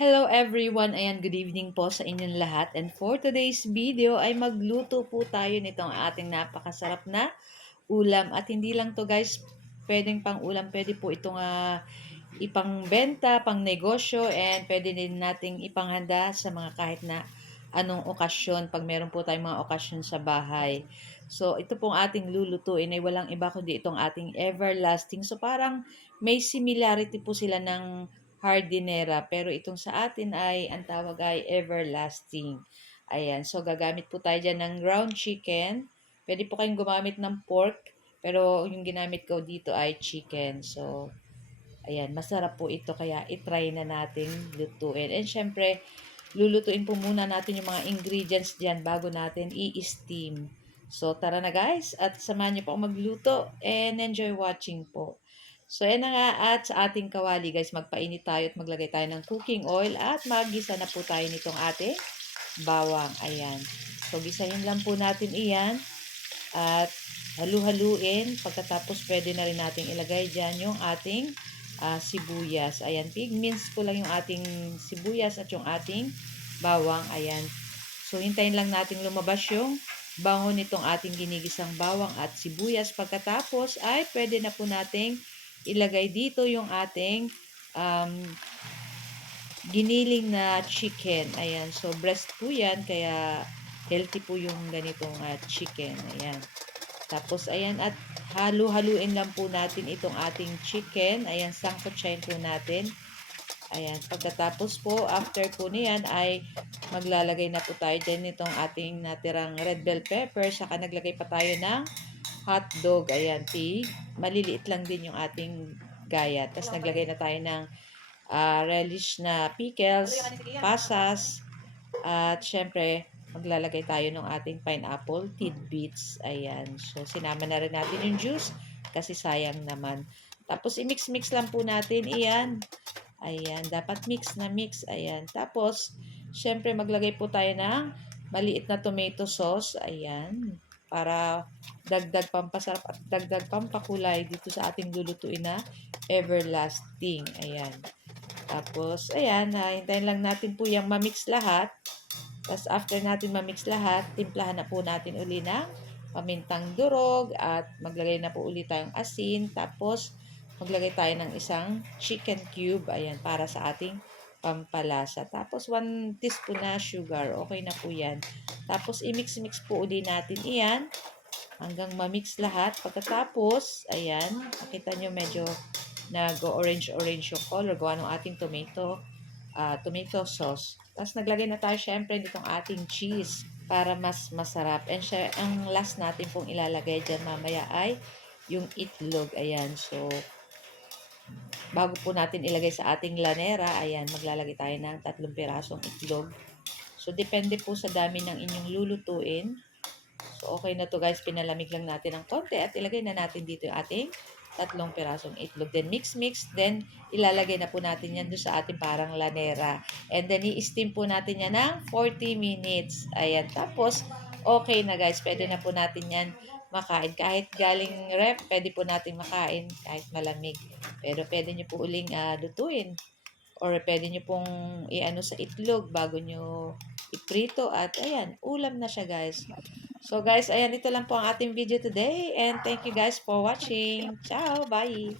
Hello everyone! Ayan, good evening po sa inyong lahat. And for today's video ay magluto po tayo nitong ating napakasarap na ulam. At hindi lang to guys, pwedeng pang ulam, pwede po itong ipangbenta, pang negosyo, and pwede din nating ipanghanda sa mga kahit na anong okasyon pag meron po tayong mga okasyon sa bahay. So, ito pong ating lulutuin ay walang iba kundi itong ating everlasting. So, parang may similarity po sila ng hardinera, pero itong sa atin ay, ang tawag ay everlasting. Ayan, so gagamit po tayo dyan ng ground chicken. Pwede po kayong gumamit ng pork, pero yung ginamit ko dito ay chicken. So, ayan, masarap po ito kaya itry na nating lutuin. And syempre, lulutuin po muna natin yung mga ingredients dyan bago natin i-steam. So, tara na guys at samahan niyo po ako magluto and enjoy watching po. So, ayan na nga at sa ating kawali guys, magpainit tayo at maglagay tayo ng cooking oil at maggisa na po tayo nitong ating bawang. Ayan. So, gisahin lang po natin iyan at halu-haluin. Pagkatapos, pwede na rin natin ilagay dyan yung ating sibuyas. Ayan, mince ko lang yung ating sibuyas at yung ating bawang. Ayan. So, hintayin lang natin lumabas yung bango nitong ating ginigisang bawang at sibuyas. Pagkatapos, ay pwede na po nating ilagay dito yung ating um, giniling na chicken. Ayan. So, breast po yan. Kaya, healthy po yung ganitong chicken. Ayan. Tapos, ayan. At halu-haluin lang po natin itong ating chicken. Ayan. Sangkutsahin po natin. Ayan. Pagkatapos po, after po niyan, ay maglalagay na po tayo dyan nitong ating natirang red bell pepper. Saka naglagay pa tayo ng hotdog. Ayan. Maliliit lang din yung ating gaya. Tapos, naglagay na tayo ng relish na pickles, pasas, at syempre, maglalagay tayo ng ating pineapple tidbits. Ayan. So, sinama na rin natin yung juice kasi sayang naman. Tapos, i-mix-mix lang po natin. Iyan. Ayan. Dapat mix na mix. Ayan. Tapos, syempre, maglagay po tayo ng maliit na tomato sauce. Ayan. Para dagdag pampasarap at dagdag pampakulay dito sa ating lulutuin na everlasting. Ayan. Tapos, ayan, hintayin lang natin po yung ma-mix lahat. Tapos, after natin ma-mix lahat, timplahan na po natin uli ng pamintang durog at maglagay na po uli tayong asin. Tapos, maglagay tayo ng isang chicken cube, ayan, para sa ating pampalasa. Tapos, 1 teaspoon na sugar. Okay na po yan. Tapos, i-mix-mix po uli natin iyan hanggang ma-mix lahat. Pagkatapos, ayan, makita nyo medyo nag-orange-orange yung color. Gawa ng ating tomato sauce. Tapos naglagay na tayo syempre nitong ating cheese para mas masarap. And ang last natin pong ilalagay dyan mamaya ay yung itlog. Ayan. So, bago po natin ilagay sa ating lanera, ayan, maglalagay tayo ng 3 pirasong itlog. So, depende po sa dami ng inyong lulutuin. So, okay na to guys. Pinalamig lang natin ng konti at ilagay na natin dito yung ating 3 pirasong itlog. Then, mix-mix. Then, ilalagay na po natin yan doon sa ating parang lanera. And then, i-steam po natin yan ng 40 minutes. Ayan. Tapos, okay na guys. Pwede na po natin yan makain. Kahit galing ref, pwede po natin makain kahit malamig. Pero, pwede nyo po uling lutuin. Or, pwede nyo pong i-ano sa itlog bago nyo iprito. At, ayan, ulam na siya guys. So guys, ayan, ito lang po ang ating video today. And thank you guys for watching. Ciao! Bye!